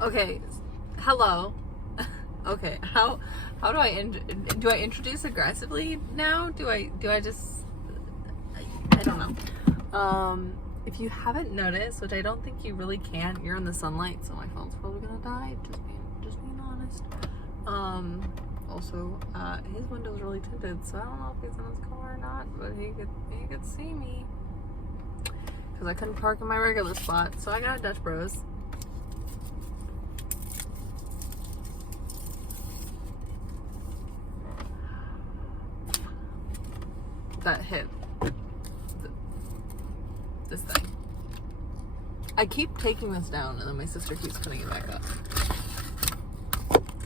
Okay, hello. Okay, how do do I introduce aggressively now? Do I just I don't know. If you haven't noticed, which I don't think you really can, you're in the sunlight, so my phone's probably gonna die. Just being honest. Also, his window's really tinted, so I don't know if he's in his car or not, but he could see me because I couldn't park in my regular spot, so I got Dutch Bros. That hit this thing. I keep taking this down and then my sister keeps putting it back up.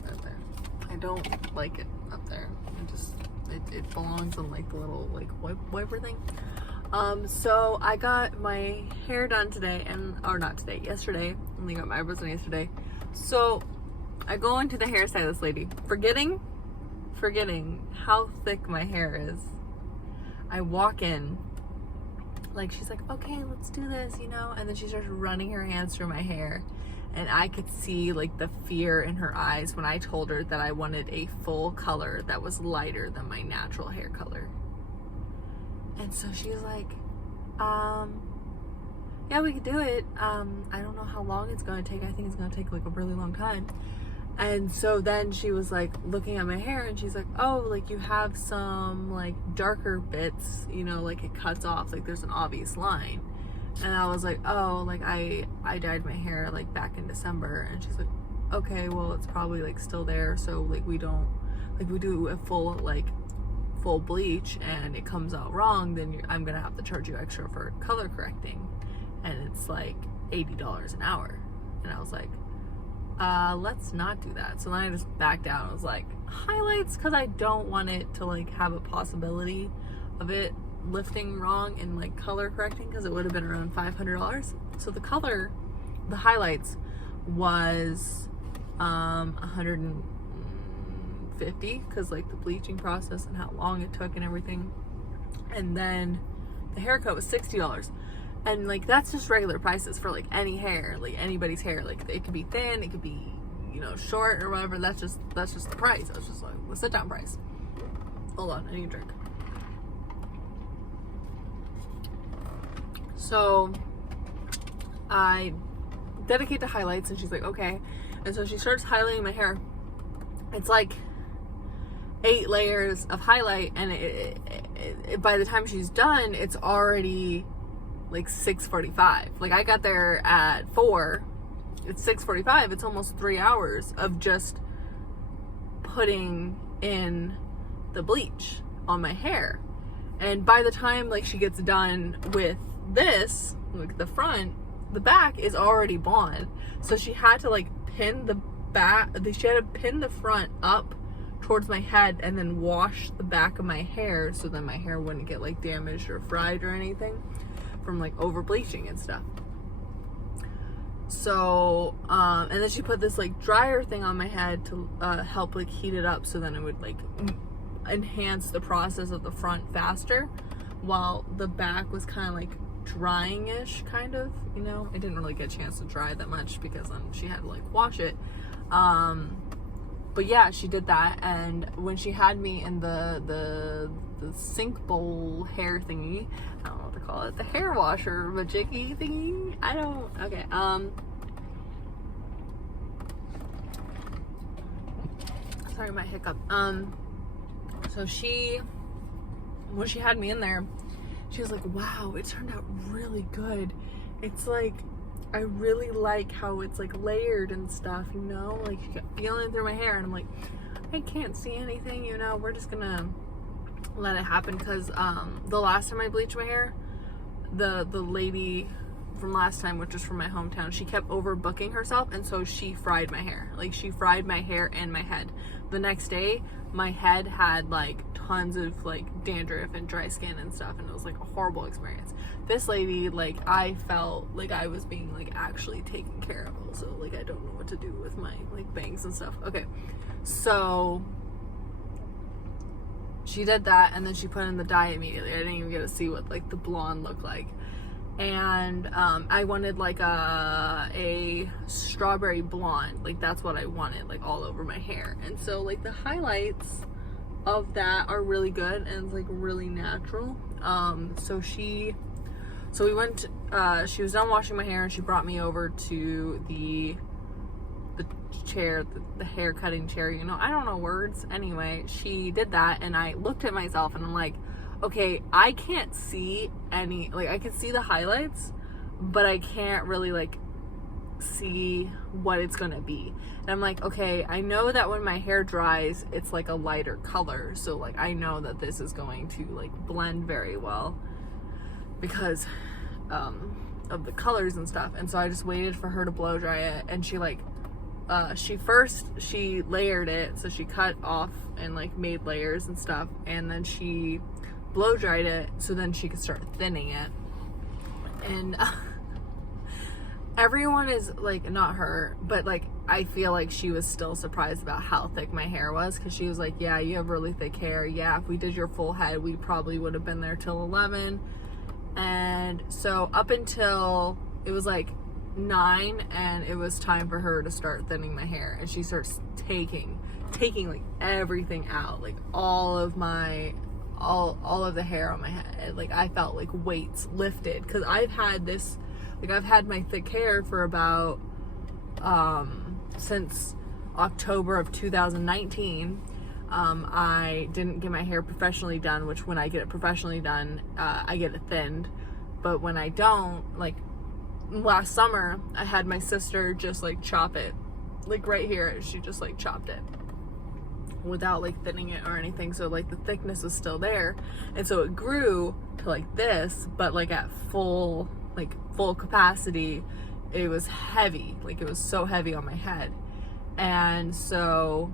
Right there. I don't like it up there. It belongs on like the little like wiper thing. So I got my hair done today or not today, yesterday. Only got my eyebrows done yesterday. So I go into the hairstylist lady, forgetting how thick my hair is. I walk in, like she's like, okay, let's do this, and then she starts running her hands through my hair, and I could see like the fear in her eyes when I told her that I wanted a full color that was lighter than my natural hair color. And so she was like, yeah, we could do it. I don't know how long it's going to take. I think it's going to take like a really long time. And so then she was like looking at my hair and she's like, oh, like you have some like darker bits, like it cuts off, like there's an obvious line. And I was like, oh, like I dyed my hair like back in December. And she's like, okay, well it's probably like still there, so like we don't, like we do a full bleach and it comes out wrong, then I'm gonna have to charge you extra for color correcting, and it's like $80 an hour. And I was like, let's not do that. So then I just backed out. I was like, highlights, because I don't want it to like have a possibility of it lifting wrong and like color correcting, because it would have been around $500. So the highlights was $150, because like the bleaching process and how long it took and everything. And then the haircut was $60. And like that's just regular prices for like any hair, like anybody's hair. Like it could be thin, it could be, short or whatever. That's just the price. That's just like the sit down price. Hold on, I need a drink. So I dedicate to highlights and she's like, okay. And so she starts highlighting my hair. It's like 8 layers of highlight, and it by the time she's done, it's already like 6:45. Like I got there at 4. It's 6:45. It's almost 3 hours of just putting in the bleach on my hair. And by the time like she gets done with this, like the back is already blonde. So she had to like pin the front up towards my head and then wash the back of my hair so then my hair wouldn't get like damaged or fried or anything from like over bleaching and stuff. So and then she put this like dryer thing on my head to help like heat it up, so then it would like enhance the process of the front faster, while the back was kind of like drying-ish, kind of, it didn't really get a chance to dry that much because then she had to like wash it. But yeah, she did that. And when she had me in the sink bowl hair thingy, I don't know what to call it, the hair washer majiggy thingy, okay, sorry, my hiccup. So when she had me in there, she was like, wow, it turned out really good. It's like, I really like how it's like layered and stuff, like you got feeling through my hair. And I'm like, I can't see anything, we're just gonna let it happen. Because the last time I bleached my hair, the lady from last time, which was from my hometown, she kept overbooking herself, and so she fried my hair. Like she fried my hair and my head. The next day my head had like tons of like dandruff and dry skin and stuff, and it was like a horrible experience. This lady, like I felt like I was being like actually taken care of. Also, like I don't know what to do with my like bangs and stuff. Okay, so she did that, and then she put in the dye immediately. I didn't even get to see what like the blonde looked like. and I wanted like a strawberry blonde. Like that's what I wanted, like all over my hair. And so like the highlights of that are really good and it's like really natural. So we went, she was done washing my hair and she brought me over to the chair, the hair cutting chair, you know, I don't know words. Anyway, she did that and I looked at myself and I'm like, okay, I can't see any, like I can see the highlights, but I can't really like see what it's gonna be. And I'm like, okay, I know that when my hair dries, it's like a lighter color. So like, I know that this is going to like blend very well because of the colors and stuff. And so I just waited for her to blow dry it. And she like, she layered it. So she cut off and like made layers and stuff. And then she blow dried it so then she could start thinning it. And everyone is like, not her, but like I feel like she was still surprised about how thick my hair was, because she was like, yeah, you have really thick hair. Yeah, if we did your full head, we probably would have been there till 11. And so up until it was like 9 and it was time for her to start thinning my hair, and she starts taking like everything out, like all of the hair on my head. Like I felt like weights lifted, because I've had my thick hair for about since October of 2019. I didn't get my hair professionally done, which when I get it professionally done, I get it thinned. But when I don't, like last summer, I had my sister just like chop it, like right here, she just like chopped it without like thinning it or anything. So like the thickness is still there. And so it grew to like this, but like at full capacity, it was heavy. Like it was so heavy on my head. And so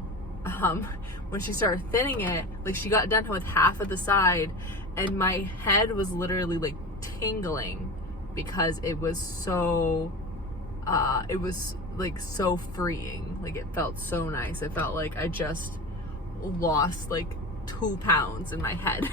when she started thinning it, like she got done with half of the side and my head was literally like tingling because it was so it was like so freeing. Like it felt so nice. It felt like I just lost like 2 pounds in my head.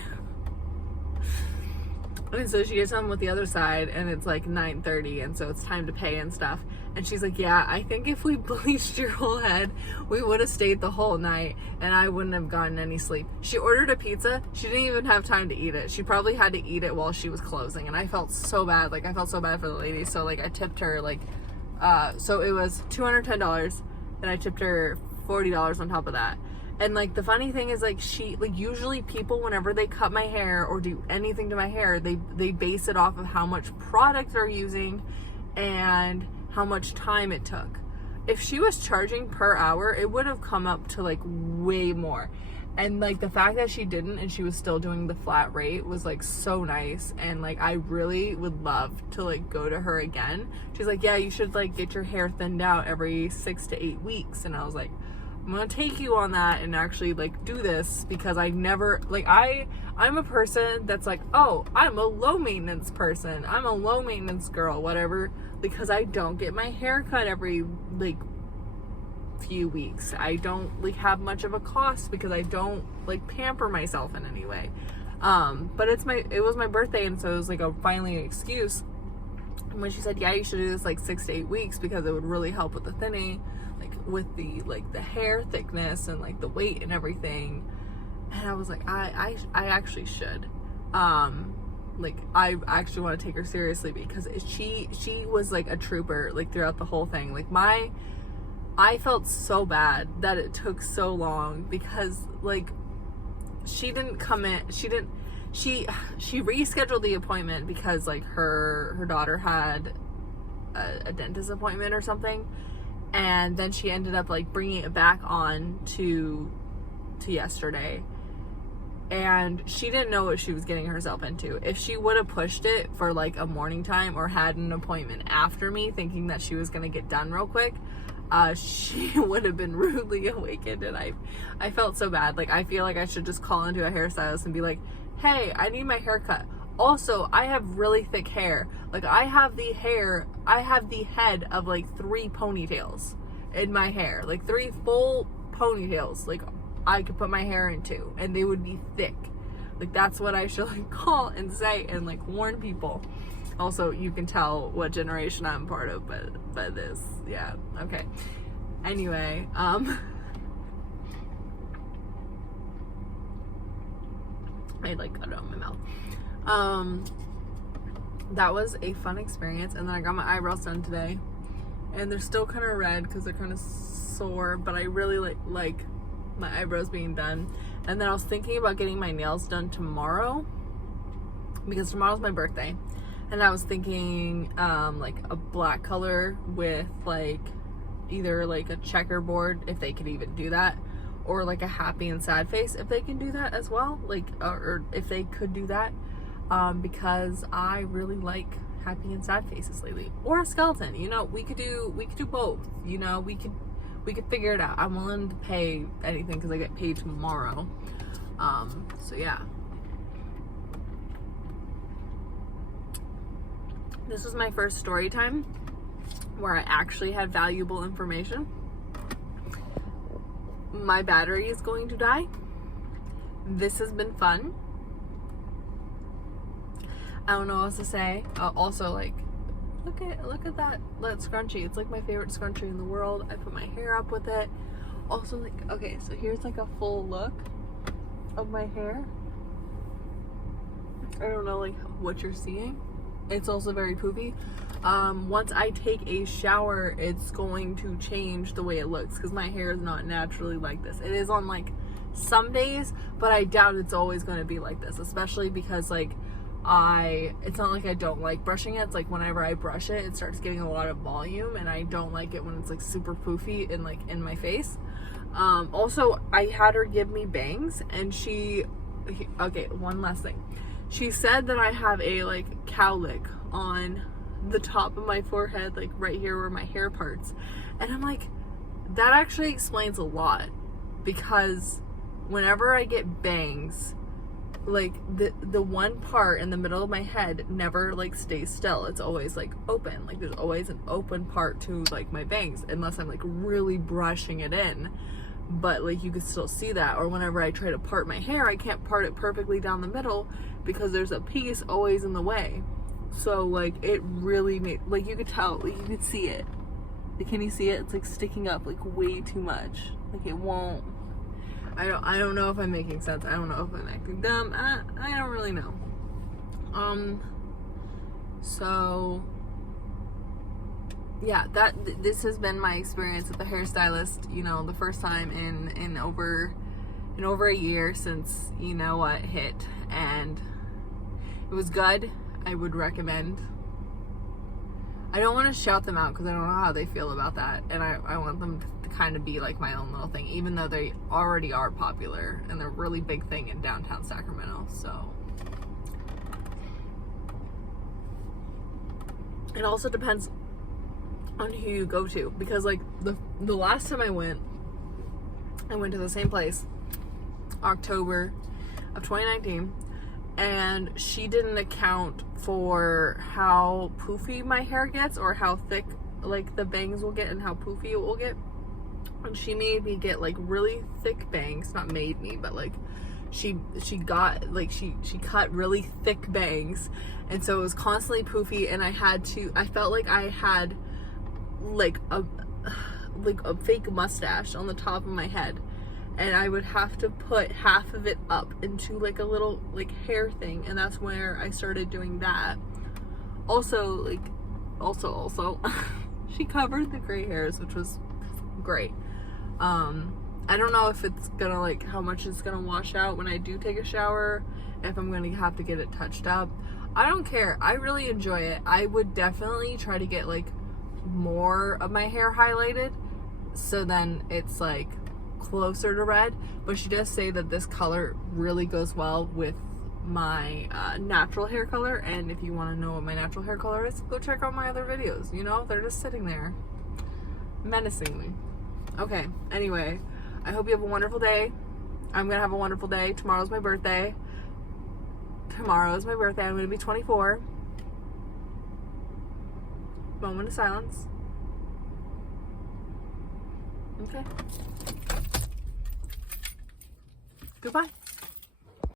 And so she gets on with the other side and it's like 9:30, and so it's time to pay and stuff. And she's like, yeah, I think if we bleached your whole head, we would have stayed the whole night and I wouldn't have gotten any sleep. She ordered a pizza. She didn't even have time to eat it. She probably had to eat it while she was closing. And I felt so bad. Like I felt so bad for the lady. So like I tipped her like, so it was $210 and I tipped her $40 on top of that. And like the funny thing is like usually people, whenever they cut my hair or do anything to my hair, they base it off of how much product they're using and how much time it took. If she was charging per hour, it would have come up to like way more. And like the fact that she didn't and she was still doing the flat rate was like so nice. And like I really would love to like go to her again. She's like, yeah, you should like get your hair thinned out every 6 to 8 weeks. And I was like, I'm gonna take you on that and actually like do this, because I never like I'm a person that's like, oh, I'm a low maintenance person, I'm a low maintenance girl, whatever, because I don't get my hair cut every like few weeks. I don't like have much of a cost because I don't like pamper myself in any way. But it was my birthday, and so it was like finally an excuse. And when she said, yeah, you should do this like 6 to 8 weeks because it would really help with the thinning, with the hair thickness and like the weight and everything. And I was like, I actually should. Like I actually want to take her seriously, because she was like a trooper like throughout the whole thing. Like I felt so bad that it took so long, because like she didn't come in, she rescheduled the appointment because like her daughter had a dentist appointment or something. And then she ended up like bringing it back on to yesterday, and she didn't know what she was getting herself into. If she would have pushed it for like a morning time or had an appointment after me thinking that she was going to get done real quick, she would have been rudely awakened. And I felt so bad. Like I feel like I should just call into a hairstylist and be like, hey, I need my hair cut. Also, I have really thick hair. Like I have the head of like 3 ponytails in my hair, like 3 full ponytails. Like I could put my hair into, and they would be thick. Like that's what I should like call and say and like warn people. Also, you can tell what generation I'm part of by this. Yeah, okay. Anyway, I like cut it out of my mouth. That was a fun experience, and then I got my eyebrows done today, and they're still kind of red because they're kind of sore, but I really like my eyebrows being done. And then I was thinking about getting my nails done tomorrow, because tomorrow's my birthday, and I was thinking like a black color with like either like a checkerboard, if they could even do that, or like a happy and sad face if they can do that as well, like or if they could do that, because I really like happy and sad faces lately, or a skeleton. You know, we could do both. You know, we could figure it out. I'm willing to pay anything because I get paid tomorrow. So yeah. This was my first story time where I actually had valuable information. My battery is going to die. This has been fun. I don't know what else to say. Also, like, look at that scrunchie. It's like my favorite scrunchie in the world. I put my hair up with it. Also, like, okay, so here's like a full look of my hair. I don't know like what you're seeing. It's also very poofy. Once I take a shower, it's going to change the way it looks, because my hair is not naturally like this. It is on like some days, but I doubt it's always going to be like this, especially because like it's not like I don't like brushing it. It's like whenever I brush it, it starts getting a lot of volume, and I don't like it when it's like super poofy and like in my face. Also, I had her give me bangs, and okay, one last thing. She said that I have a like cowlick on the top of my forehead, like right here where my hair parts. And I'm like, that actually explains a lot, because whenever I get bangs, like the one part in the middle of my head never like stays still. It's always like open. Like there's always an open part to like my bangs, unless I'm like really brushing it in. But like you can still see that. Or whenever I try to part my hair, I can't part it perfectly down the middle because there's a piece always in the way. So like it really made, like you could tell, like you could see it. Like, can you see it? It's like sticking up like way too much. Like it won't. I don't know if I'm making sense. I don't know if I'm acting dumb. I don't really know. So yeah, this has been my experience with the hairstylist, you know, the first time in over a year since you know what hit, and it was good. I would recommend. I don't want to shout them out because I don't know how they feel about that, and I want them to kind of be like my own little thing, even though they already are popular and they're a really big thing in downtown Sacramento. So it also depends on who you go to, because like the last time I went to the same place, October of 2019, and she didn't account for how poofy my hair gets, or how thick like the bangs will get and how poofy it will get. And she made me get like really thick bangs. Not made me, but like she got like she cut really thick bangs, and so it was constantly poofy, and I felt like I had like a fake mustache on the top of my head, and I would have to put half of it up into like a little like hair thing, and that's where I started doing that. Also she covered the gray hairs, which was great. I don't know if it's gonna like how much it's gonna wash out when I do take a shower, if I'm gonna have to get it touched up. I don't care. I really enjoy it. I would definitely try to get like more of my hair highlighted, so then it's like closer to red. But she does say that this color really goes well with my natural hair color, and if you want to know what my natural hair color is, go check out my other videos. You know, they're just sitting there menacingly. Okay, anyway, I hope you have a wonderful day. I'm gonna have a wonderful day. Tomorrow's my birthday. I'm gonna be 24. Moment of silence. Okay. Goodbye.